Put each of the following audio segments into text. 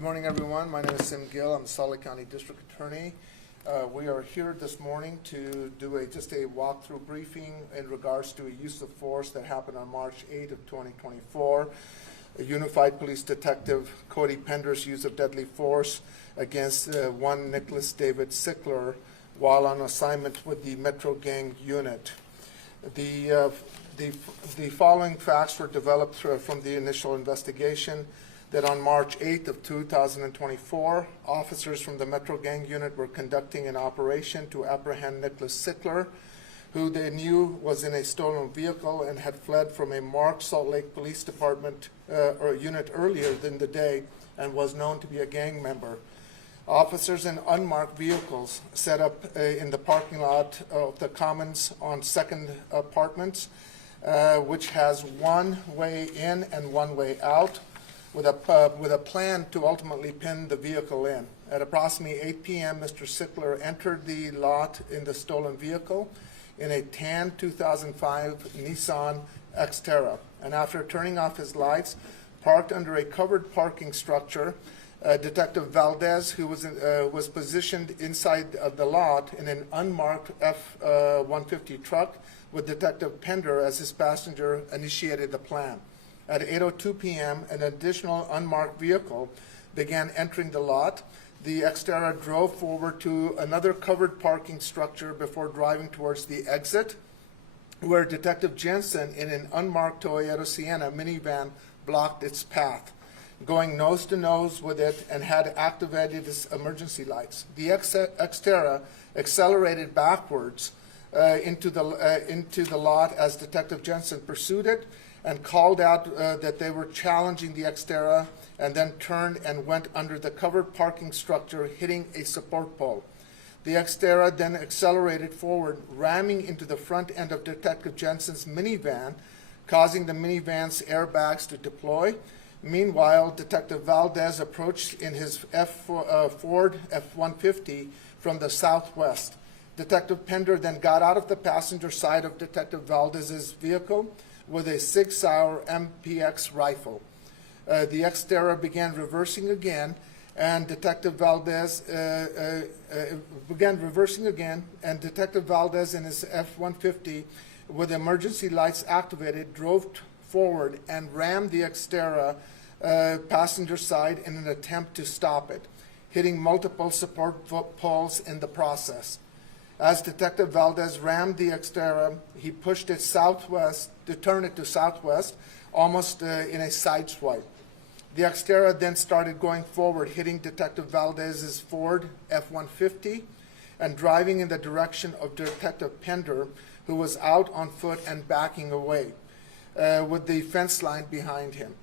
Good morning, everyone. My name is Sim Gill. I'm the Salt Lake County District Attorney. We are here this morning to do just a walkthrough briefing in regards to a use of force that happened on March 8th of 2024. A Unified Police Detective Cody Pender's use of deadly force against one Nicholas David Sickler while on assignment with the Metro Gang unit. The following facts were developed from the initial investigation: that on March 8th of 2024, officers from the Metro Gang unit were conducting an operation to apprehend Nicholas Sickler, who they knew was in a stolen vehicle and had fled from a marked Salt Lake Police Department or unit earlier in the day and was known to be a gang member. Officers in unmarked vehicles set up in the parking lot of the Commons on Second Apartments, which has one way in and one way out, with a plan to ultimately pin the vehicle in. At approximately 8 p.m., Mr. Sickler entered the lot in the stolen vehicle in a tan 2005 Nissan Xterra, and after turning off his lights, parked under a covered parking structure. Detective Valdez, who was positioned inside of the lot in an unmarked F-150 truck with Detective Pender as his passenger, initiated the plan. At 8:02 p.m., an additional unmarked vehicle began entering the lot. The Xterra drove forward to another covered parking structure before driving towards the exit, where Detective Jensen, in an unmarked Toyota Sienna minivan, blocked its path, going nose to nose with it and had activated its emergency lights. The Xterra accelerated backwards into the lot as Detective Jensen pursued it and called out that they were challenging the Xterra, and then turned and went under the covered parking structure, hitting a support pole. The Xterra then accelerated forward, ramming into the front end of Detective Jensen's minivan, causing the minivan's airbags to deploy. Meanwhile, Detective Valdez approached in his Ford F-150 from the southwest. Detective Pender then got out of the passenger side of Detective Valdez's vehicle with a Sig Sauer MPX rifle. The Xterra began reversing again, and Detective Valdez in his F-150, with emergency lights activated, drove forward and rammed the Xterra passenger side in an attempt to stop it, hitting multiple support poles in the process. As Detective Valdez rammed the Xterra, he pushed it southwest to turn it to southwest, almost in a side swipe. The Xterra then started going forward, hitting Detective Valdez's Ford F-150 and driving in the direction of Detective Pender, who was out on foot and backing away with the fence line behind him.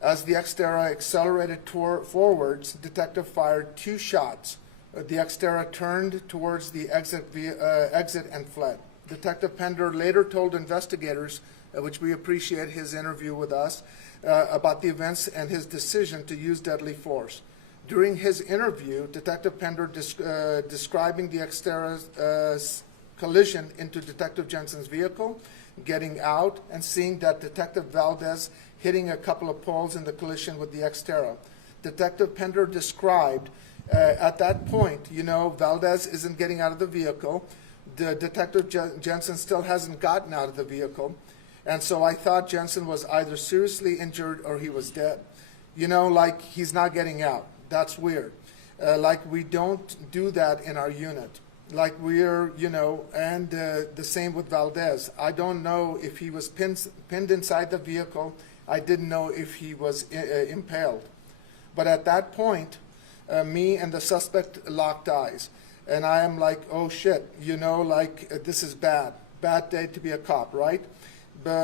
As the Xterra accelerated forwards, Detective fired 2 shots. The Xterra turned towards the exit and fled. Detective Pender later told investigators, which we appreciate his interview with us, about the events and his decision to use deadly force. During his interview, Detective Pender describing the Xterra's collision into Detective Jensen's vehicle, getting out, and seeing that Detective Valdez hitting a couple of poles in the collision with the Xterra. Detective Pender described at that point, Valdez isn't getting out of the vehicle. The Detective Jensen still hasn't gotten out of the vehicle. And so I thought Jensen was either seriously injured or he was dead. Like he's not getting out. That's weird. Like we don't do that in our unit. Like we're, and the same with Valdez. I don't know if he was pinned inside the vehicle. I didn't know if he was impaled. But at that point, me and the suspect locked eyes. And I am like, oh shit, this is bad. Bad day to be a cop, right?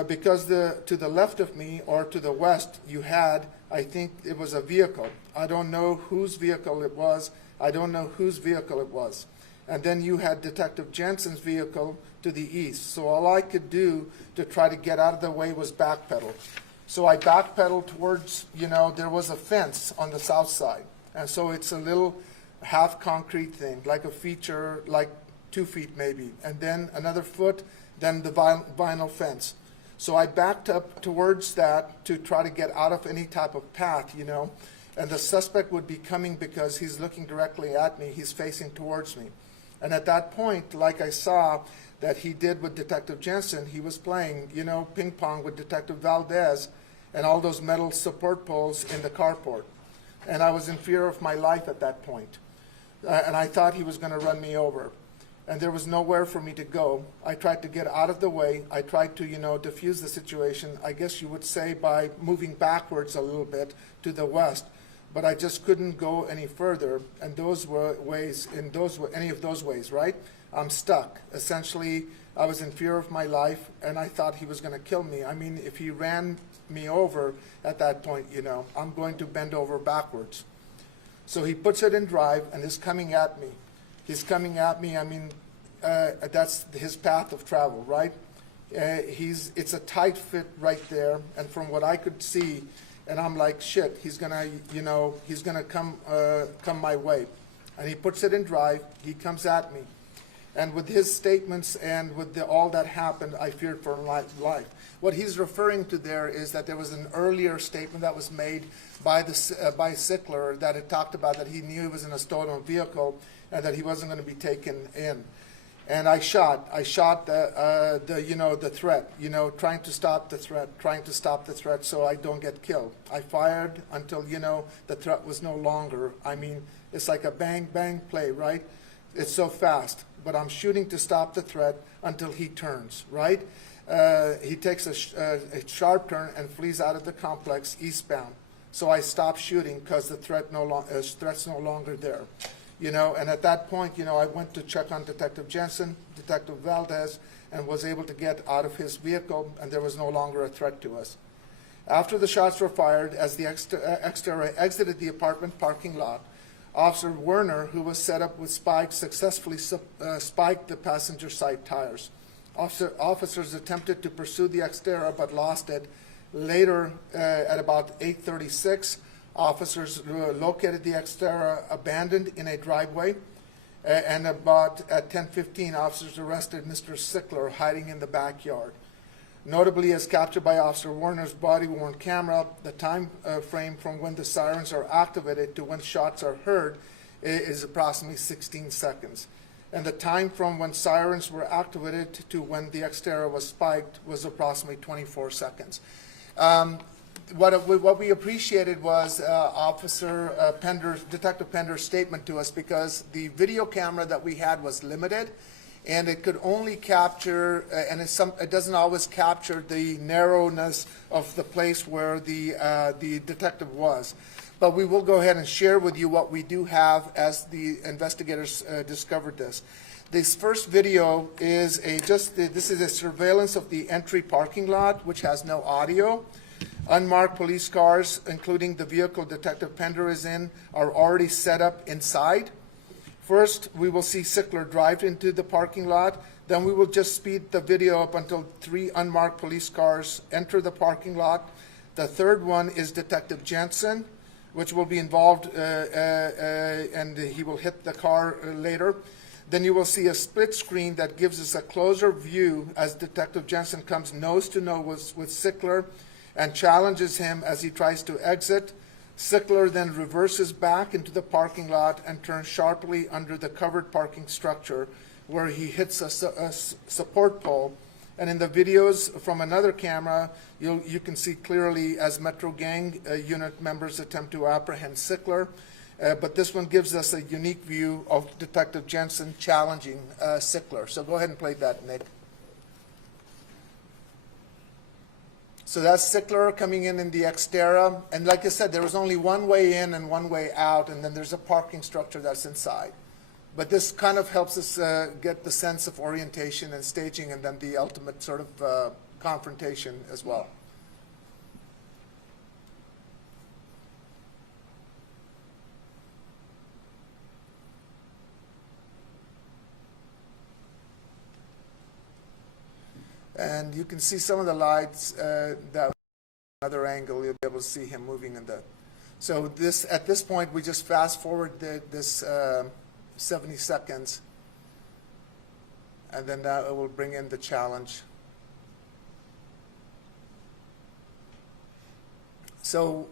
Because to the left of me or to the west, you had, I think it was a vehicle. I don't know whose vehicle it was. And then you had Detective Jensen's vehicle to the east. So all I could do to try to get out of the way was backpedal. So I backpedaled towards, there was a fence on the south side. And so it's a little half concrete thing, like a feature, like 2 feet maybe. And then another foot, then the vinyl fence. So I backed up towards that to try to get out of any type of path, and the suspect would be coming because he's looking directly at me, he's facing towards me. And at that point, like I saw that he did with Detective Jensen, he was playing, you know, ping pong with Detective Valdez and all those metal support poles in the carport. And I was in fear of my life at that point. And I thought he was going to run me over. And there was nowhere for me to go. I tried to get out of the way. I tried to, you know, diffuse the situation, I guess you would say, by moving backwards a little bit to the west. But I just couldn't go any further. And those were ways, in those any of those ways, right? I'm stuck. Essentially, I was in fear of my life, and I thought he was going to kill me. I mean, if he ran me over at that point, you know, I'm going to bend over backwards. So he puts it in drive and is coming at me. He's coming at me. I mean, that's his path of travel, right? It's a tight fit right there, and from what I could see, and I'm like, shit, he's gonna, you know, he's gonna come my way. And he puts it in drive. He comes at me, and with his statements and with all that happened, I feared for my life. What he's referring to there is that there was an earlier statement that was made by Sickler that it talked about that he knew he was in a stolen vehicle and that he wasn't going to be taken in. And I shot the threat, you know, trying to stop the threat so I don't get killed. I fired until, you know, the threat was no longer. I mean, it's like a bang, bang play, right? It's so fast, but I'm shooting to stop the threat until he turns, right? He takes a sharp turn and flees out of the complex eastbound. So I stop shooting because the threat's no longer there. You know, and at that point, you know, I went to check on Detective Jensen, Detective Valdez, and was able to get out of his vehicle, and there was no longer a threat to us. After the shots were fired, as the Xterra exited the apartment parking lot, Officer Werner, who was set up with spikes, successfully spiked the passenger side tires. Officers attempted to pursue the Xterra but lost it. Later, at about 8:36, officers located the Xterra abandoned in a driveway, and about at 10:15, officers arrested Mr. Sickler hiding in the backyard. Notably, as captured by Officer Werner's body-worn camera, the time frame from when the sirens are activated to when shots are heard is approximately 16 seconds. And the time from when sirens were activated to when the Xterra was spiked was approximately 24 seconds. What we appreciated was Detective Pender's statement to us, because the video camera that we had was limited, and it could only capture, and it doesn't always capture the narrowness of the place where the detective was. But we will go ahead and share with you what we do have as the investigators discovered this. This first video is this is a surveillance of the entry parking lot, which has no audio. Unmarked police cars, including the vehicle Detective Pender is in, are already set up inside. First, we will see Sickler drive into the parking lot. Then we will just speed the video up until 3 unmarked police cars enter the parking lot. The third one is Detective Jensen, which will be involved, and he will hit the car later. Then you will see a split screen that gives us a closer view as Detective Jensen comes nose to nose with Sickler and challenges him as he tries to exit. Sickler then reverses back into the parking lot and turns sharply under the covered parking structure, where he hits a support pole. And in the videos from another camera, you can see clearly as Metro Gang unit members attempt to apprehend Sickler. But this one gives us a unique view of Detective Jensen challenging Sickler. So go ahead and play that, Nick. So that's Sickler coming in the Xterra. And like I said, there was only one way in and one way out, and then there's a parking structure that's inside. But this kind of helps us get the sense of orientation and staging, and then the ultimate sort of confrontation as well. And you can see some of the lights that another angle, you'll be able to see him moving in the. So at this point, we just fast forward this 70 seconds, and then that will bring in the challenge. So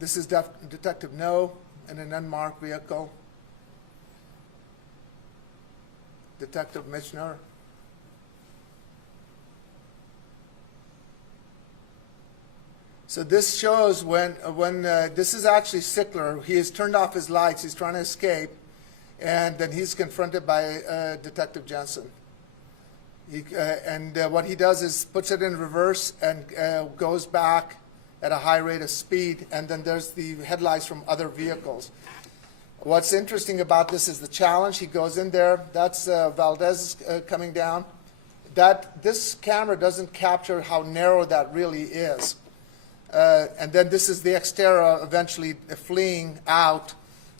This is Detective No in an unmarked vehicle. Detective Michener. So this shows when this is actually Sickler. He has turned off his lights. He's trying to escape, and then he's confronted by Detective Jensen. What he does is puts it in reverse and goes back at a high rate of speed, and then there's the headlights from other vehicles. What's interesting about this is the challenge. He goes in there. That's Valdez coming down. This camera doesn't capture how narrow that really is. And then this is the Xterra eventually fleeing out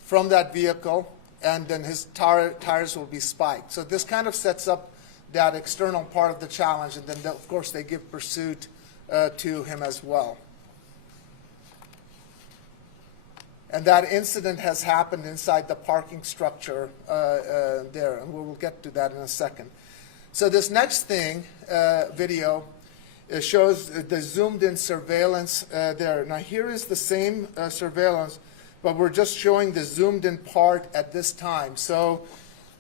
from that vehicle, and then his tires will be spiked. So this kind of sets up that external part of the challenge, and then of course they give pursuit to him as well. And that incident has happened inside the parking structure there, and we'll get to that in a second. So this next thing, video, it shows the zoomed-in surveillance there. Now here is the same surveillance, but we're just showing the zoomed-in part at this time. So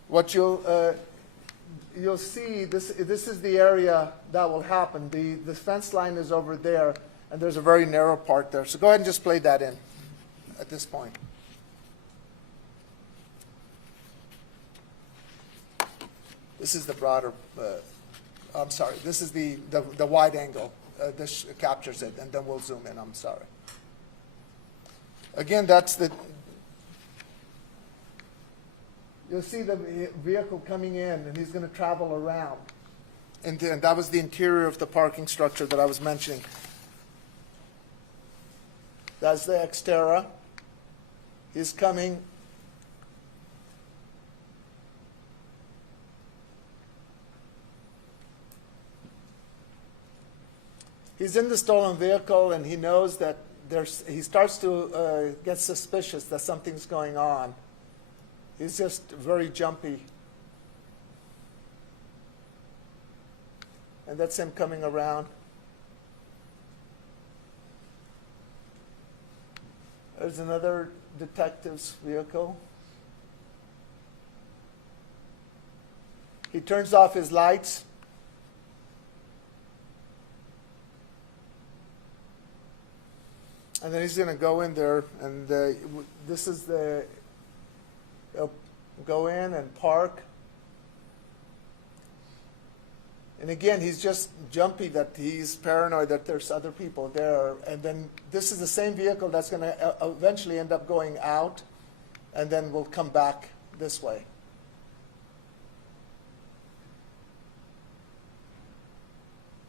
what you'll see, this is the area that will happen. The fence line is over there, and there's a very narrow part there. So go ahead and just play that in at this point. This is the broader, I'm sorry, this is the wide angle. This captures it, and then we'll zoom in, I'm sorry. Again, that's you'll see the vehicle coming in, and he's going to travel around. And that was the interior of the parking structure that I was mentioning. That's the Xterra. He's coming. He's in the stolen vehicle, and he knows that he starts to get suspicious that something's going on. He's just very jumpy. And that's him coming around. There's another detective's vehicle. He turns off his lights. And then he's going to go in there, and this is he'll go in and park. And again, he's just jumpy that he's paranoid that there's other people there. And then this is the same vehicle that's going to eventually end up going out, and then we'll come back this way.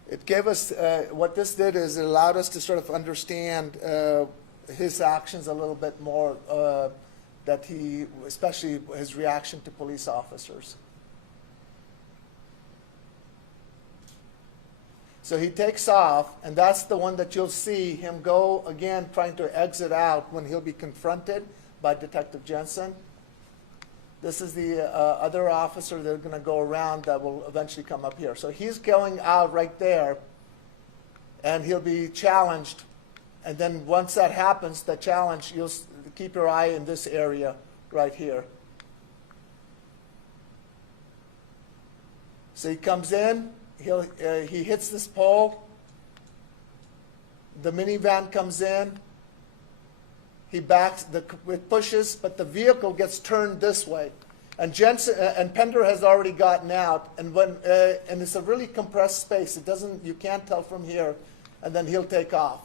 It gave us, what this did is it allowed us to sort of understand his actions a little bit more, especially his reaction to police officers. So he takes off, and that's the one that you'll see him go again, trying to exit out when he'll be confronted by Detective Jensen. This is the other officer they're going to go around that will eventually come up here. So he's going out right there, and he'll be challenged. And then once that happens, the challenge, you'll keep your eye in this area right here. So he comes in, he hits this pole. The minivan comes in. He backs, it pushes, but the vehicle gets turned this way. And Jensen and Pender has already gotten out, and it's a really compressed space. You can't tell from here, and then he'll take off.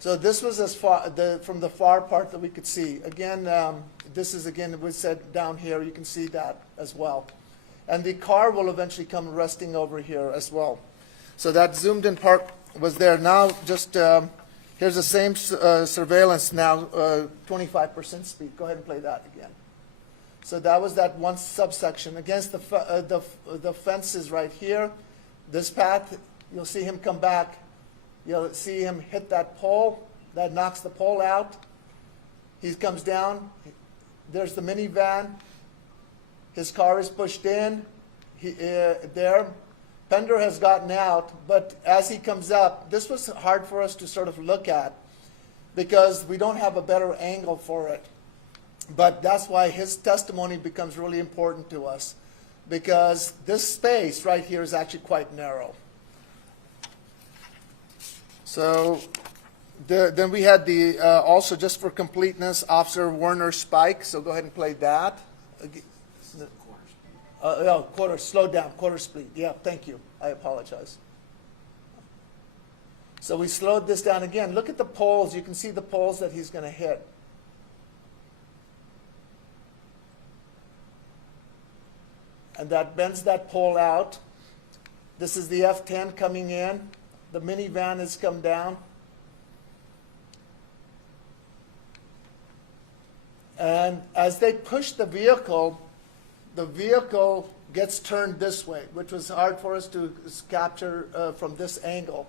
So this was as far from the far part that we could see. Again, this is we said down here. You can see that as well, and the car will eventually come resting over here as well. So that zoomed-in part was there. Now just. Here's the same surveillance now, 25% speed. Go ahead and play that again. So that was that one subsection. Against the fences right here, this path, you'll see him come back. You'll see him hit that pole. That knocks the pole out. He comes down. There's the minivan. His car is pushed in. There. Pender has gotten out, but as he comes up, this was hard for us to sort of look at. because we don't have a better angle for it. But that's why his testimony becomes really important to us, because this space right here is actually quite narrow. So then we had the, also just for completeness, Officer Werner Spike. So go ahead and play that. Quarter, slow down, quarter speed. Yeah, thank you. I apologize. So we slowed this down again. Look at the poles. You can see the poles that he's going to hit. And that bends that pole out. This is the F10 coming in. The minivan has come down. And as they push the vehicle gets turned this way, which was hard for us to capture from this angle.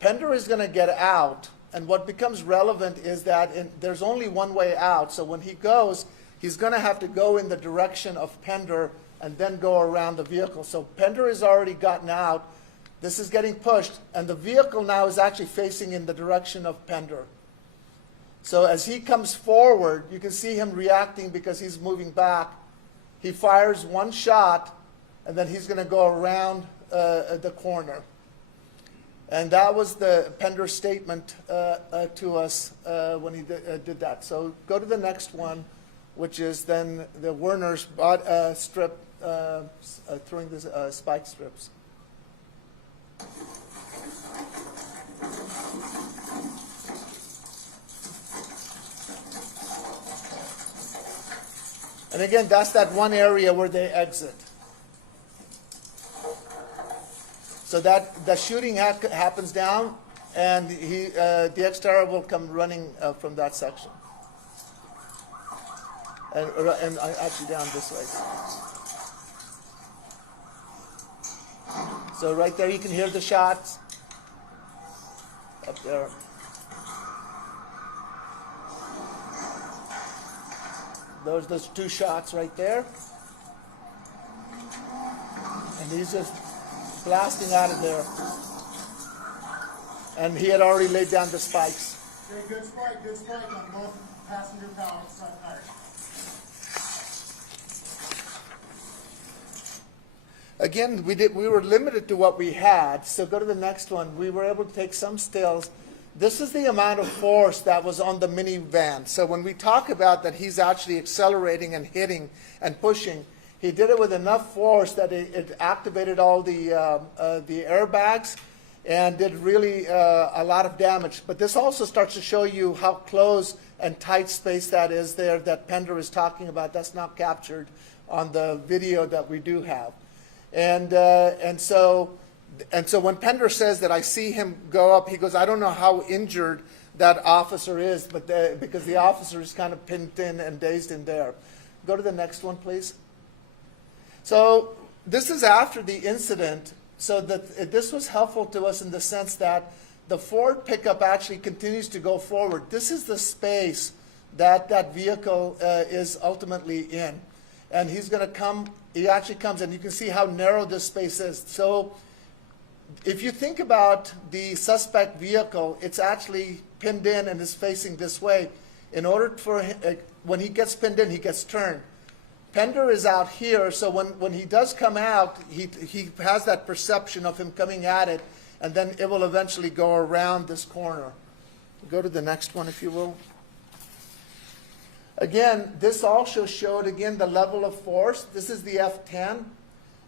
Pender is going to get out, and what becomes relevant is that there's only one way out. So when he goes, he's going to have to go in the direction of Pender and then go around the vehicle. So Pender has already gotten out. This is getting pushed, and the vehicle now is actually facing in the direction of Pender. So as he comes forward, you can see him reacting because he's moving back. He fires one shot, and then he's going to go around the corner. And that was the Pender statement to us when he did that. So go to the next one, which is then the Werner's strip, throwing the spike strips. And again, that's that one area where they exit. So that the shooting happens down, and the X-Terror will come running from that section. And actually down this way. So right there you can hear the shots. Up there. Those two shots right there. And he's just blasting out of there. And he had already laid down the spikes. Okay, good spike on both passenger pallet side tires. Again, we were limited to what we had, so go to the next one. We were able to take some stills. This is the amount of force that was on the minivan. So when we talk about that he's actually accelerating and hitting and pushing, he did it with enough force that it activated all the airbags and did really a lot of damage. But this also starts to show you how close and tight space that is there that Pender is talking about. That's not captured on the video that we do have. And so when Pender says that I see him go up, he goes, I don't know how injured that officer is, but because the officer is kind of pinned in and dazed in there. Go to the next one, please. So this is after the incident, so that this was helpful to us in the sense that the Ford pickup actually continues to go forward. This is the space that that vehicle is ultimately in. And he's going to come, he actually comes, and you can see how narrow this space is. So if you think about the suspect vehicle, it's actually pinned in and is facing this way. In order for when he gets pinned in, he gets turned. Pender is out here, so when he does come out, he has that perception of him coming at it, and then it will eventually go around this corner. Go to the next one, if you will. Again, this also showed, again, the level of force. This is the F10,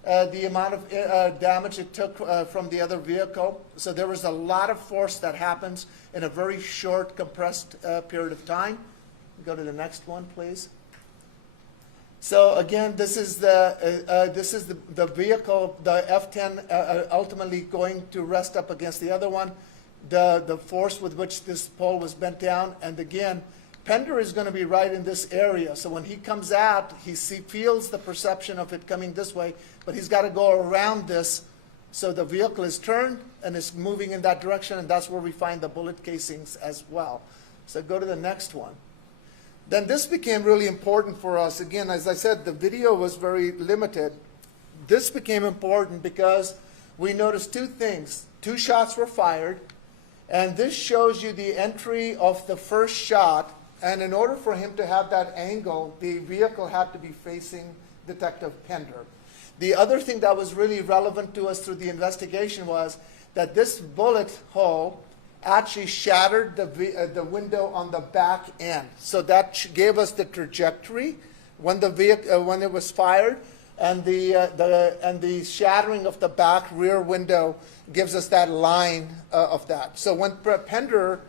the amount of damage it took from the other vehicle. So there was a lot of force that happens in a very short, compressed period of time. Go to the next one, please. So again, this is the vehicle, the F10, ultimately going to rest up against the other one. The force with which this pole was bent down, and again, Pender is going to be right in this area. So when he comes out, he feels the perception of it coming this way, but he's got to go around this. So the vehicle is turned and is moving in that direction, and that's where we find the bullet casings as well. So go to the next one. Then this became really important for us. Again, as I said, the video was very limited. This became important because we noticed two things. 2 shots were fired, And this shows you the entry of the first shot. And in order for him to have that angle, the vehicle had to be facing Detective Pender. The other thing that was really relevant to us through the investigation was that this bullet hole actually shattered the window on the back end. So that gave us the trajectory when when it was fired, and the shattering of the back rear window gives us that line of that. So when Pender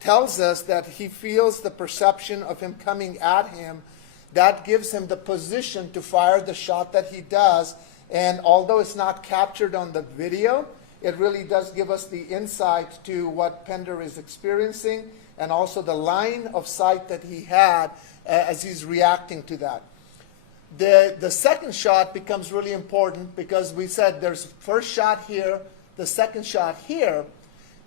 tells us that he feels the perception of him coming at him, that gives him the position to fire the shot that he does. And although it's not captured on the video, it really does give us the insight to what Pender is experiencing, and also the line of sight that he had as he's reacting to that. The second shot becomes really important because we said there's first shot here, the second shot here,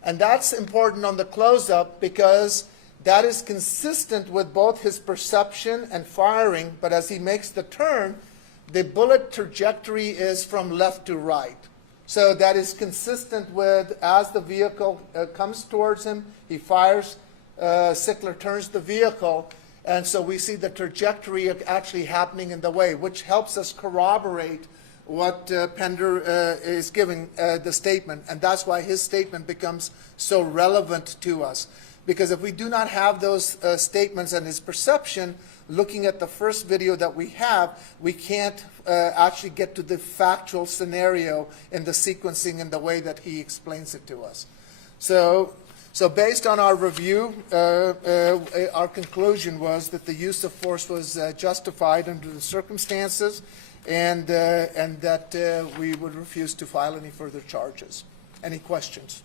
and that's important on the close-up because that is consistent with both his perception and firing, but as he makes the turn, the bullet trajectory is from left to right. So that is consistent with as the vehicle comes towards him, he fires, Sickler turns the vehicle, and so we see the trajectory actually happening in the way, which helps us corroborate what Pender is giving the statement, and that's why his statement becomes so relevant to us. Because if we do not have those statements and his perception, looking at the first video that we have, we can't actually get to the factual scenario in the sequencing in the way that he explains it to us. So based on our review, our conclusion was that the use of force was justified under the circumstances, and that we would refuse to file any further charges. Any questions?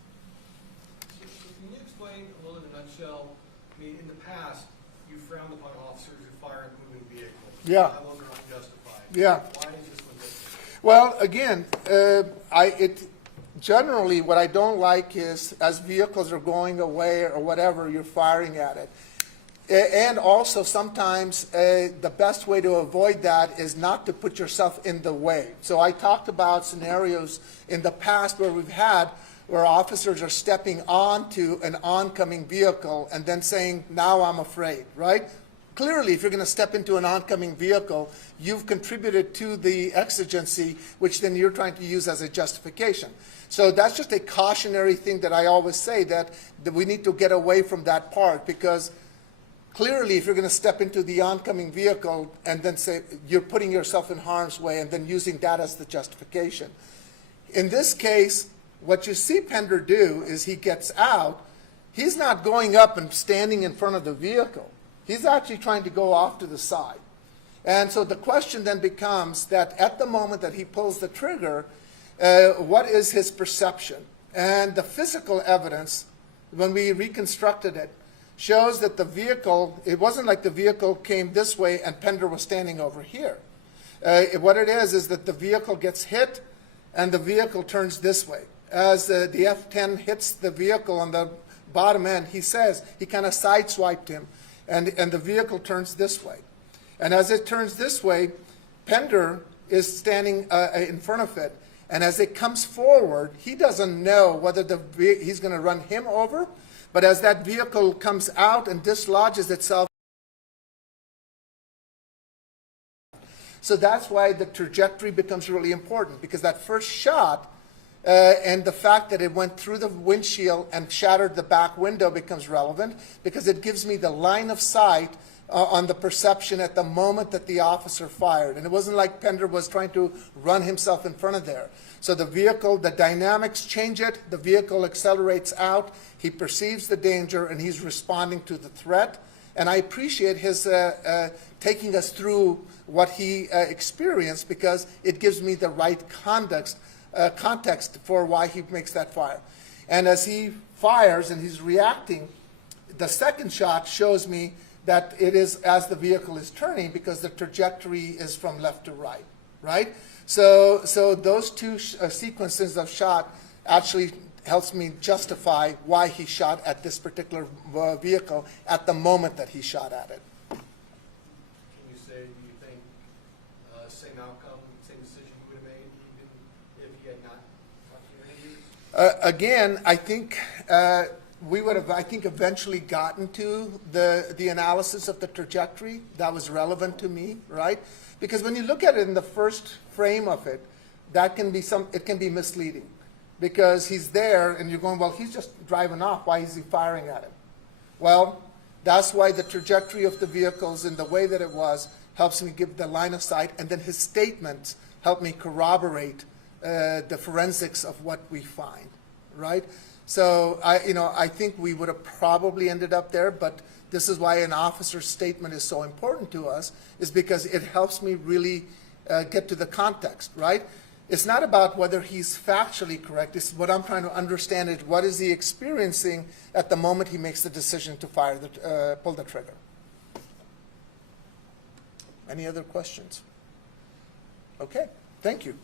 Can you explain a little in a nutshell? I mean, in the past, you frowned upon officers who fire in moving vehicles. Yeah. That wasn't unjustified. Yeah. Why is this one different? Well, again, generally what I don't like is as vehicles are going away or whatever, you're firing at it. And also sometimes the best way to avoid that is not to put yourself in the way. So I talked about scenarios in the past where officers are stepping onto an oncoming vehicle and then saying, now I'm afraid, right? Clearly, if you're going to step into an oncoming vehicle, you've contributed to the exigency, which then you're trying to use as a justification. So that's just a cautionary thing that I always say, that we need to get away from that part, because clearly, if you're going to step into the oncoming vehicle and then say you're putting yourself in harm's way and then using that as the justification. In this case, what you see Pender do is he gets out. He's not going up and standing in front of the vehicle. He's actually trying to go off to the side. And so the question then becomes that at the moment that he pulls the trigger, what is his perception? And the physical evidence, when we reconstructed it, shows that the vehicle, it wasn't like the vehicle came this way and Pender was standing over here. What it is that the vehicle gets hit and the vehicle turns this way. As the F-10 hits the vehicle on the bottom end, he says he kind of sideswiped him, and the vehicle turns this way. And as it turns this way, Pender is standing in front of it. And as it comes forward, he doesn't know whether he's going to run him over. But as that vehicle comes out and dislodges itself, so that's why the trajectory becomes really important, because that first shot and the fact that it went through the windshield and shattered the back window becomes relevant, because it gives me the line of sight on the perception at the moment that the officer fired. And it wasn't like Pender was trying to run himself in front of there. So the vehicle, the dynamics change it, the vehicle accelerates out, he perceives the danger, and he's responding to the threat. And I appreciate his taking us through what he experienced, because it gives me the right context for why he makes that fire. And as he fires and he's reacting, the second shot shows me that it is as the vehicle is turning, because the trajectory is from left to right, right? So those two sequences of shot actually helps me justify why he shot at this particular vehicle at the moment that he shot at it. Can you say, do you think same outcome, same decision you would have made even if he had not talked to your interviews? Again, I think we would have, I think, eventually gotten to the analysis of the trajectory that was relevant to me, right? Because when you look at it in the first frame of it, that can be it can be misleading. Because he's there and you're going, well, he's just driving off. Why is he firing at him? Well, that's why the trajectory of the vehicles and the way that it was helps me give the line of sight, and then his statements help me corroborate the forensics of what we find, right? So I think we would have probably ended up there, but this is why an officer's statement is so important to us, is because it helps me really get to the context, right? It's not about whether he's factually correct. It's what I'm trying to understand is what is he experiencing at the moment he makes the decision to pull the trigger. Any other questions? Okay, thank you.